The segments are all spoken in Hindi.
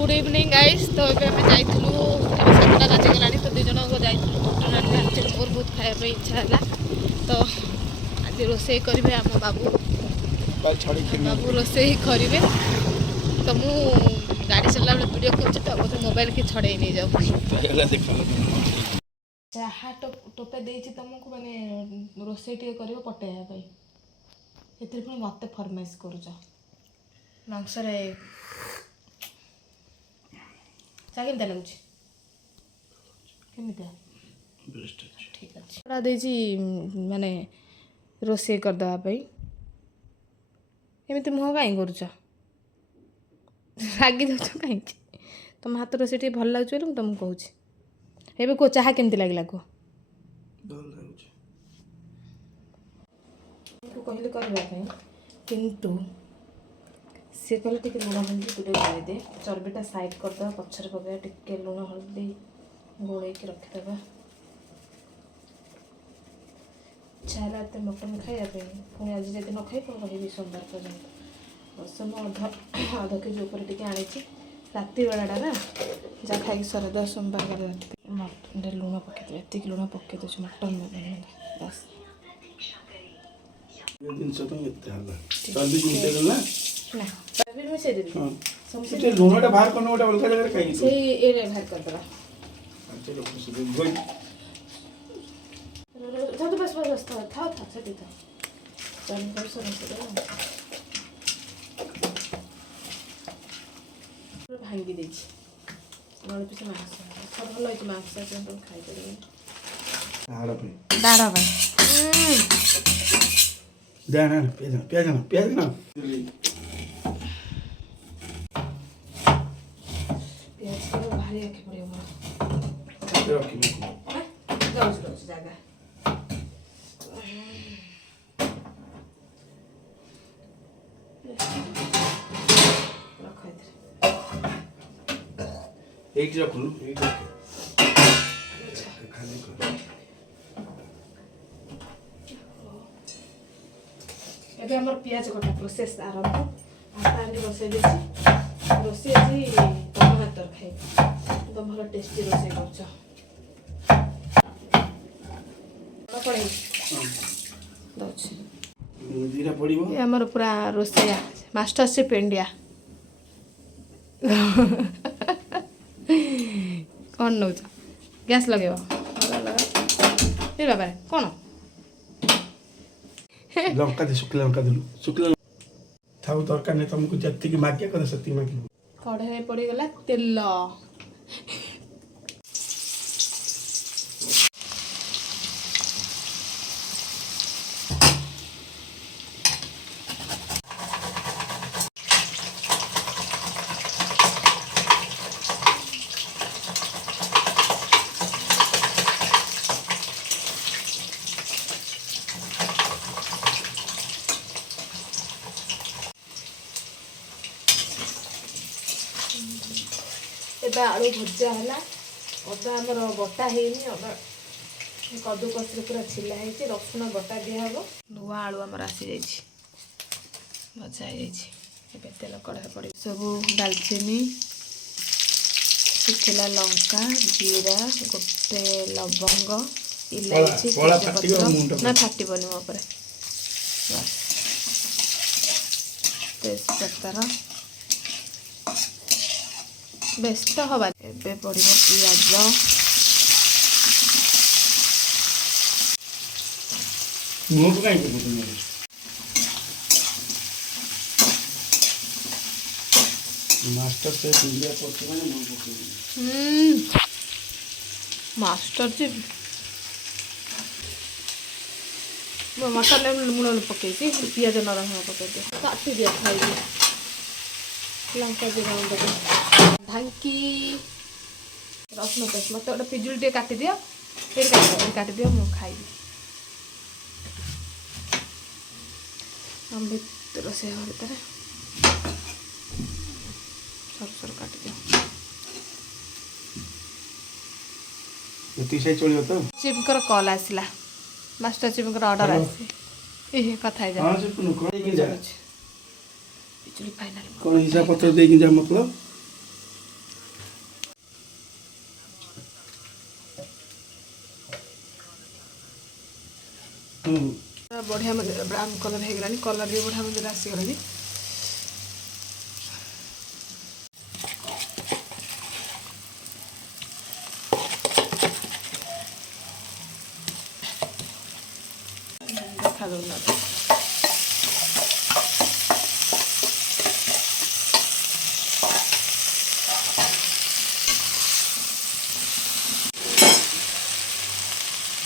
Good evening guys. तो ये आम जाइलु 7टा बाजिगला तो 2 जन जाइलु मटन आनी मोर बहुत खाया इच्छा है। तो आज रोसे करेंगे आम बाबू बाबू रोसे करेंगे। तो मु गाड़ी चलला बेले वीडियो कर तो बोधे मोबाइल की छड़े नहीं जाऊ चाहा टोपे देती तुमको मैंने रोसे कर पटेया ये पुणी मत फरमाइश करुच मांसरे चा केमती लगुच केमती ठीक अच्छे देजी माने रोसे करदेवाई एमती मुह कहीं करुच रागी दौच कहीं तुम हाथ रोसे टे भल लगे बोली तुमको कहूँ एवं कह चाह केमती लगला कह कहली करने किंतु सी कहले टे लुण हल्दी गुड़े गोलदे चर्बीटा साइड करदे पचर पकड़ा टे लुण हल्दी गोल रखिदे इच्छा है एत मटन खायापी पुणी आज जब न खाई कौन रही सोमवार पर्यटन बस मुझे अध केजी उपर टे आनी राति बेलाटा ना जहाँ खाई सरद सोमवार राति मटन लुण पकईदे एति लुण पकई दूँ मटन बस लुणटा बाहर करना गोटे अलग जगह कहीं बाहर करदेगा बस बस बस था से भांगी दे पीछे मांस भल होती मांस खाई दाड़ा प्याज ना भारी रखे पड़े जगह एक रखलु एबे हमर प्याज कटा प्रोसेस आरंभ आटा बसई देसी रोसे जी तम हाथ खाई तो भल टेस्टी रोसे कर हमर पूरा रोसैया मास्टर शेफ इंडिया कौन नौ गैस लगे बाबा कौन लंका दे शुक्ला लंका देलु शुक्ला थाउ दरकार नहीं तुमको जत्ती की मागिया कर सती मागी कढ़ाई पड़ी गला तेल एबे आलू भजा है अदा आमर बटा है अदा कदुकस पूरा छिला है रसुण बटा दिहब नुआ आलू आमर आसी जाइए भजा है तेल कढ़ाई पड़ सब दालचीनी सुखिला लंका जीरा गोटे लवंग इलायची ना फाटबनी मो तेजपत्तर व्यस्त हवा एबे पड़ो पियाज मास्टर शेफ इंडिया मास्टर जी मसाला लुण पकई पियाज नरम पकई काटी दिया खाई लंका जीरा ढांकी रसुण पेस्ट मत गोटे पिजुली टे काटी दियो काटी दियो मु खाइबी हम भीतर से भीतर सर सर काटी दियो तीसै चलियो तो चिमकर कॉल आसिला मास्टर चिमकर ऑर्डर आसी ए कथा है जा हां से पुनो कोई के जा बिजली फाइनल कोन हिसाब पत्र दे के जा मतलब बढ़िया मजे ब्राउन कलर हो गलानी कलर भी बढ़िया मजे आसीगलानी देखा दौना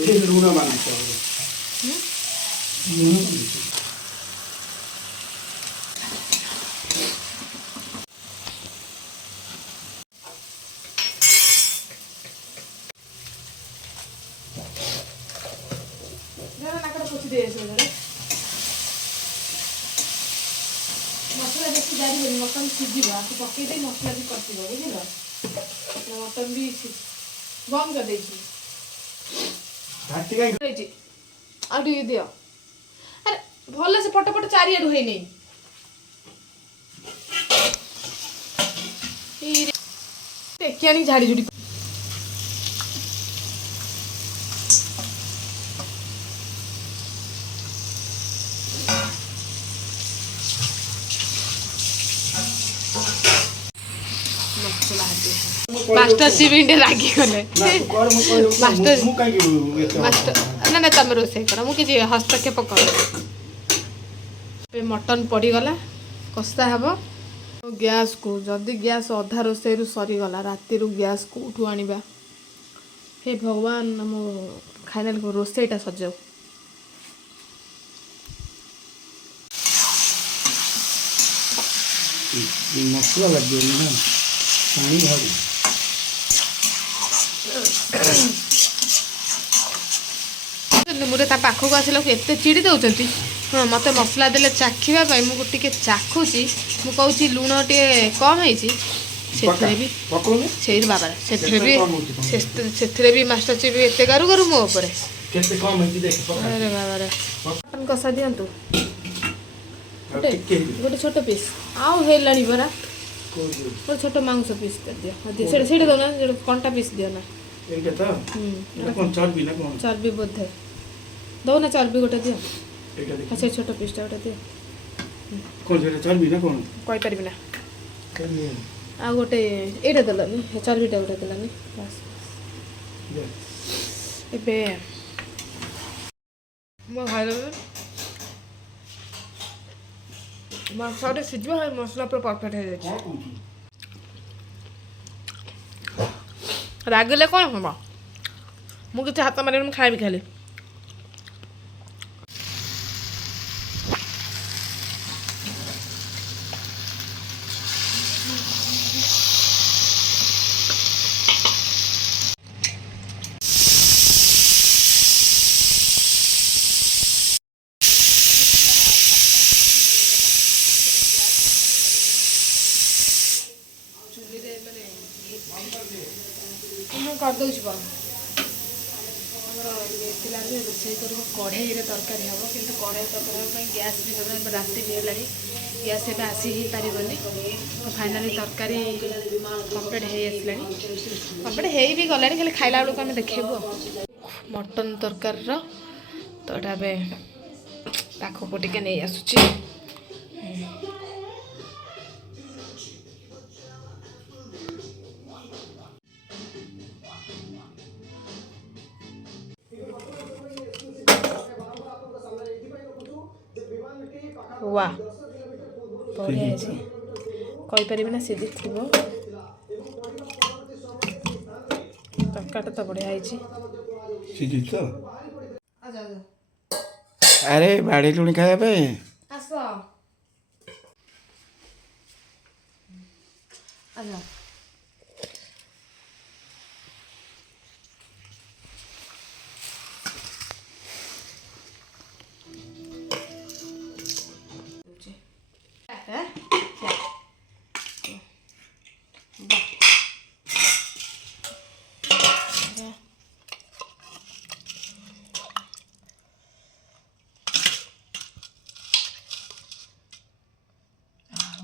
लूण बांधते मसला बेसी जारी मटन सीझा पकईदे मसला भी कटो बुझल मटन भी बंद कर दियो अरे भल से पटपट चारिआडू है नहीं टेकियानी झाड़ी झुड़ी मास्टर शिव इंडिया लागी गले मास्टर मास्टर ना ना तुम रोसे कर मुझे हस्तक्षेप कर मटन पड़गला कषा हे गैस को जदि गैस अधा रोसे सरीगला राति गैस को उठू आनिबा हे भगवान मो खाइना रोसेटा सजाऊ मसला लगे ना पानी भागी मुझे पाखक आसला एत चिड़ी दौरान हाँ मत मसला देले चाखा मुझे चाखुची मुझे लुण टे कम से बाबा से भी मास्टर चिफ एत गारू गारू मो अरे बाबा मटन कषा दिंतु गोटे छोट पीस आउ बरा गोटे छोट मांस पीस दियो से दौना कंटा पीस दियो ना चर्बी बोधे दौना चर्बी गोटे दियो अच्छा छोट पीसटा गोटे दियो चर्बी ना कौन कही पारि ना आ गोटे एटा देलानी चर्बीटा गोटे देलानी बस एबे मो खाइल मसला सीझा मसला पूरा परफेक्ट हो जाए रागिले कौन हम मुझे हाथ मारे खाइबी खाली कर दौर रोसे कर कढ़ई तरकारी हम कि कढ़ई तरकारी गैस भी राति भी है गैस एवं आसी ही पारनी तो फाइनाली तरकारी कम्प्लीट हो आसला कम्प्लीट हो भी गला खाली खाइला बेलू आम देखू मटन तरकारी तो ये पाखक टे नहीं आसूची वाह बढ़िया है कहीपर ना सीधी थी तरकारी तो बढ़िया है अरे बाड़ी लुणी खाया आस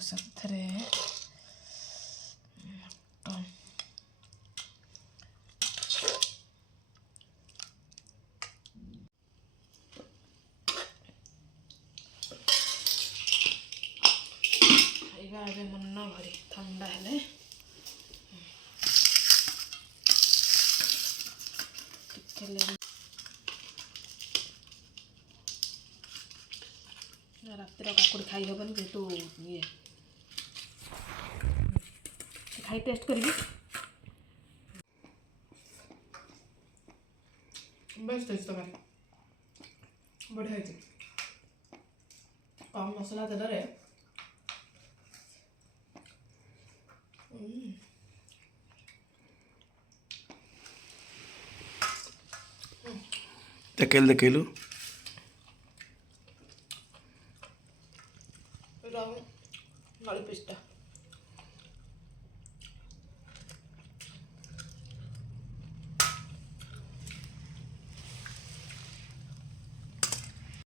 सत्थरे मटन ହେଇଗଲା ଏବେ ମନ ଭରି ଥଣ୍ଡା ହେଲେ ଟିକେ ରାତିର କାକୁଡ଼ି ଖାଇ ହେବନି ଯେହେତୁ ଇଏ ଖାଇ ଟେଷ୍ଟ କରିବି ବେଷ୍ଟ ହେଇଛି ତରକାରୀ ବଢ଼ିଆ ହେଇଛି କମ୍ ମସଲା ତେଲରେ ଦେଖେଇଲୁ